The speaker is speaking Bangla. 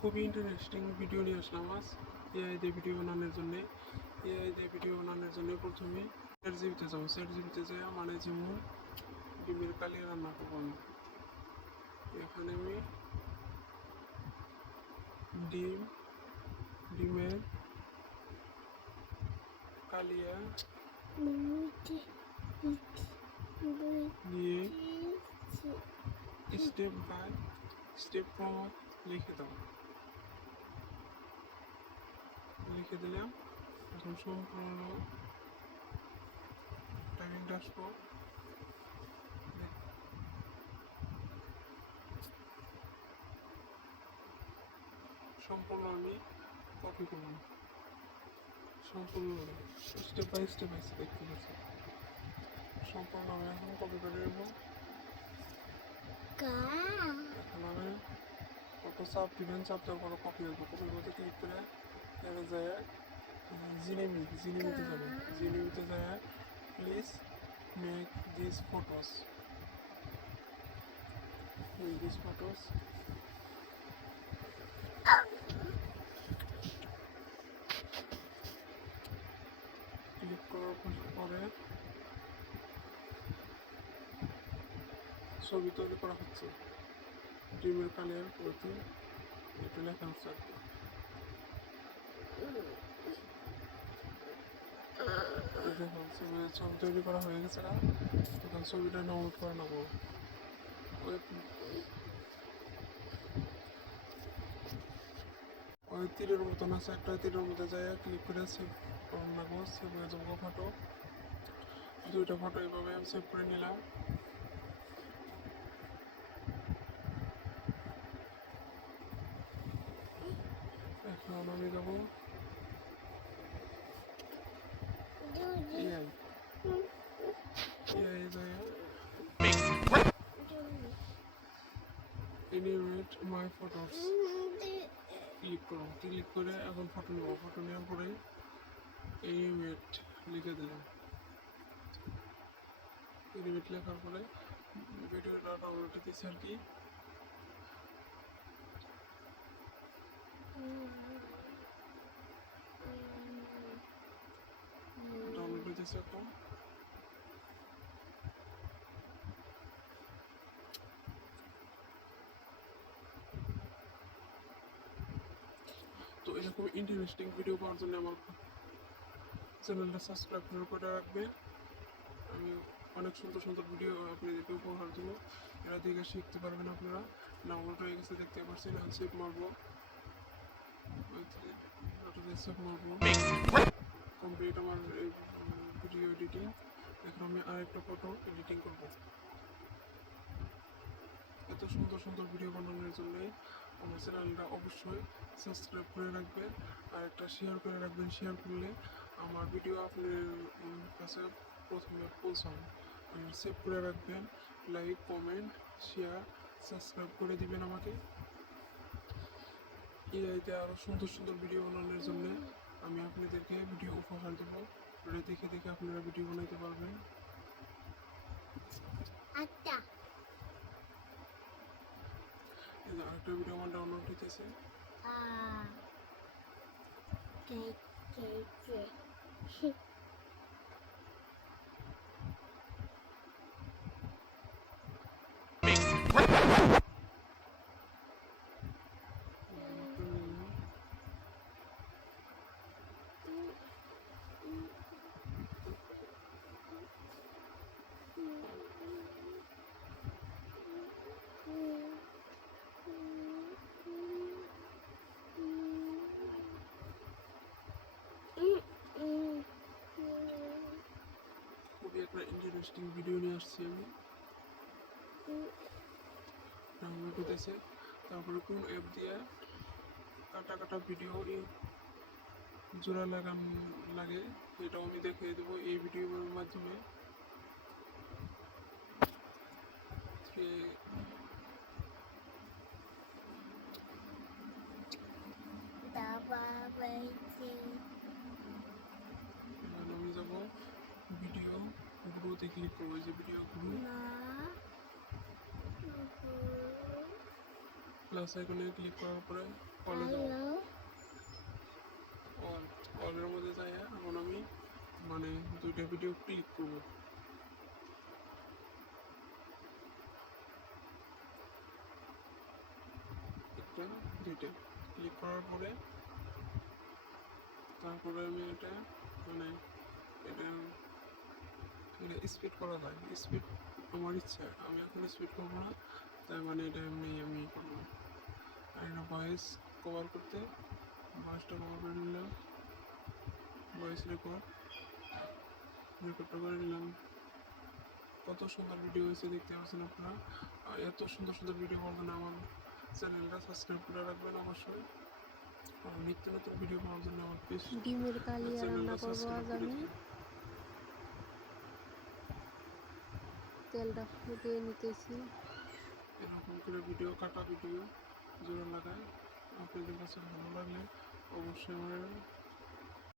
খুবই ইন্টারেস্টিং ভিডিও নিয়ে আসলাম আজ এআই দিয়ে ভিডিও বানানোর জন্য। এআই দিয়ে ভিডিও বানানোর জন্য প্রথমে চ্যাট জিপিতে যাবো। চ্যাট জিপিতে যাই মানে যেমন ডিমের কালিয়া রান্না করবো আমি। এখানে আমি ডিমের কালিয়া নিয়ে স্টেপ বাই স্টেপ লিখে দাও। লিখে দিলাম। এখন সম্পূর্ণ টাইপিংটা আসবো। সম্পূর্ণ আমি কপি করলাম। সম্পূর্ণ স্টেপ বাই স্টেপ দেখতে পাচ্ছি। সম্পূর্ণ আমি এখন কপি করে নেব। এখন আমি কত চাপ দিবেন, চাপ দেওয়ার পরে কপি করবো। কপির মধ্যে ক্লিক করে এখানে যায় জিনিমিতে যাবে। জিনিমিতে যায় please make this photos. Click করার পরে ছবি তৈরি করা হচ্ছে। ডিমের কালিয়ার প্রতি এটা লেখা হচ্ছে। ছবি তৈরি করা হয়ে গেছে না, তখন ছবিটা ডাউনলোড করে নেবো। ওই তীরের মতন আছে, একটা তীরের মধ্যে যায় ক্লিক করে সেভ করে নেবো। সেভ হয়ে যাবো ফটো। দুইটা ফটো এইভাবে আমি সেভ করে নিলাম। এখন আমি যাবো এআই যায় এনিমেট মাই ফটোস ক্লিক করো। ক্লিক করে এখন ফটো নেবো। ফটো নেওয়ার পরে এনিমেট লিখে দিলাম। এনিমেট লেখার পরে ভিডিওটা ডাউনলোড দিচ্ছে আর কি। ডাউনলোড হইতেছে এখন। তো এরকম ইন্টারেস্টিং ভিডিও পাওয়ার জন্য আমার চ্যানেলটা সাবস্ক্রাইব করে রাখবেন। আমি অনেক সুন্দর সুন্দর ভিডিও আপনাদেরকে উপহার দেবো। এরা দেখে শিখতে পারবেন আপনারা। ডাউনলোড হয়ে গেছে দেখতে পাচ্ছেন। এখন সেভ মারবো। সেভ মারবো। কমপ্লিট আমার ভিডিও এডিটিং। এখন আমি আরেকটা ফটো এডিটিং করবো। এত সুন্দর সুন্দর ভিডিও বানানোর জন্য আমার চ্যানেলটা অবশ্যই সাবস্ক্রাইব করে রাখবেন আর একটা শেয়ার করে রাখবেন। শেয়ার করলে আমার ভিডিও আপনার কাছে প্রথমে পৌঁছাবে। সেভ করে রাখবেন। লাইক, কমেন্ট, শেয়ার, সাবস্ক্রাইব করে দিবেন আমাকে। এআইতে আরও সুন্দর সুন্দর ভিডিও বানানোর জন্য আমি আপনাদেরকে ভিডিও উপহার দেবো। এটা দেখে দেখে আপনারা ভিডিও বানাইতে পারবেন। আরেকটা ভিডিও আমার ডাউনলোড হইতেছে। খুবই একটা ইন্টারেস্টিং ভিডিও নিয়ে আসছি আমি। ডাউনলোড হতেছে। তারপরে কোন অ্যাপ দিয়ে কাটা কাটা ভিডিও জোড়া লাগে এটাও আমি দেখিয়ে দেবো এই ভিডিওর মাধ্যমে। আমি যাবো ভিডিও গ্রুতে ক্লিক করবো। এই যে ভিডিও গ্রু প্লাস আইকনে ক্লিক করার পরে অল একটা ভিডিও ক্লিক করব। একটা দুইটা ক্লিক করার পরে তারপরে আমি এটা মানে এটা এটা স্পিড করা যায়, স্পিড আমার ইচ্ছা, আমি এখন স্পিড করবো না, তাই মানে এটা এমনি আমি করবো। আর এটা ভয়েস কভার করতে ভয়েসটা কভার করে নিলাম, ভয়েস রেকর্ডটা করে নিলাম। কত সুন্দর ভিডিও হয়েছে দেখতে পাচ্ছেন আপনারা। আর এত সুন্দর সুন্দর ভিডিও পাওয়ার জন্য আমার চ্যানেলটা সাবস্ক্রাইব করে রাখবেন অবশ্যই। আর নিত্য নতুন ভিডিও পাওয়ার জন্য আমার প্লিজ ডিমের কালিয়া রান্না করবো আজ আমি। তেলটা ফুটিয়ে নিতেছি। এরকম করে ভিডিও কাটা ভিডিও জোড়া লাগায় আপনাদের কাছে ভালো লাগলে অবশ্যই আমার